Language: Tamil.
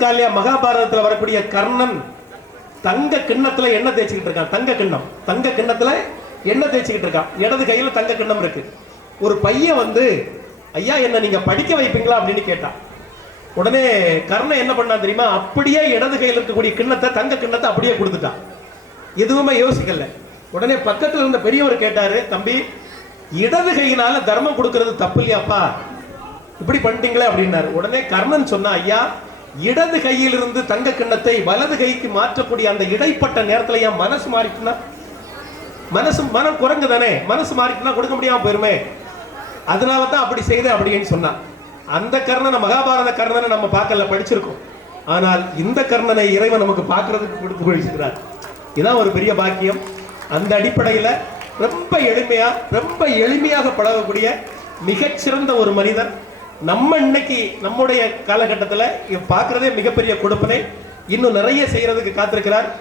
மகாபாரதத்துல வரக்கூடிய கர்ணன் தங்க கிண்ணத்துல எண்ணெய் தேய்ச்சிக்கிட்டு இருக்கான். தங்க கிண்ணத்துல எண்ணெய் தேய்ச்சிக்கிட்டு இருக்கான். இடது கையில தங்க கிண்ணம் இருக்கு. ஒரு பையன் வந்து, ஐயா என்ன நீங்க படிக்க வைப்பீங்களா அப்படின்னு கேட்டான். உடனே கர்ணன் என்ன பண்ணா தெரியுமா? அப்படியே இடது கையில் இருக்கக்கூடிய கிண்ணத்தை, தங்க கிண்ணத்தை அப்படியே கொடுத்துட்டான். எதுவுமே யோசிக்கல. உடனே பக்கத்துல இருந்த பெரியவர் கேட்டாரு, தம்பி இடது கையினால தர்மம் கொடுக்கறது தப்பு இல்லையாப்பா, இப்படி பண்ணிட்டீங்களே அப்படின்னாரு. உடனே கர்ணன் சொன்னா, ஐயா இடது கையில் இருந்து தங்க கிண்ணத்தை வலது கைக்கு மாற்றக்கூடிய அந்த இடைப்பட்ட நேரத்துல என் மனசு மாறிட்டுனா, மனம் குரங்கு தானே, மனசு மாறிட்டுனா கொடுக்க முடியாம போயிருமே, அதனாலதான் அப்படி செய்த அப்படின்னு சொன்னான். அந்த கர்ணனை, மகாபாரத கர்ணனை நம்ம பார்க்கல, படிச்சிருக்கோம். ஆனால் இந்த கர்ணனை இறைவன் நமக்கு பார்க்கறதுக்கு கொடுத்து போயிருக்கிறார். இதான் ஒரு பெரிய பாக்கியம். அந்த அடிப்படையில் ரொம்ப எளிமையாக பழகக்கூடிய மிகச்சிறந்த ஒரு மனிதன் நம்ம இன்னைக்கு நம்முடைய காலகட்டத்தில் பார்க்கறதே மிகப்பெரிய கொடுப்பனை. இன்னும் நிறைய செய்யறதுக்கு காத்திருக்கிறார்.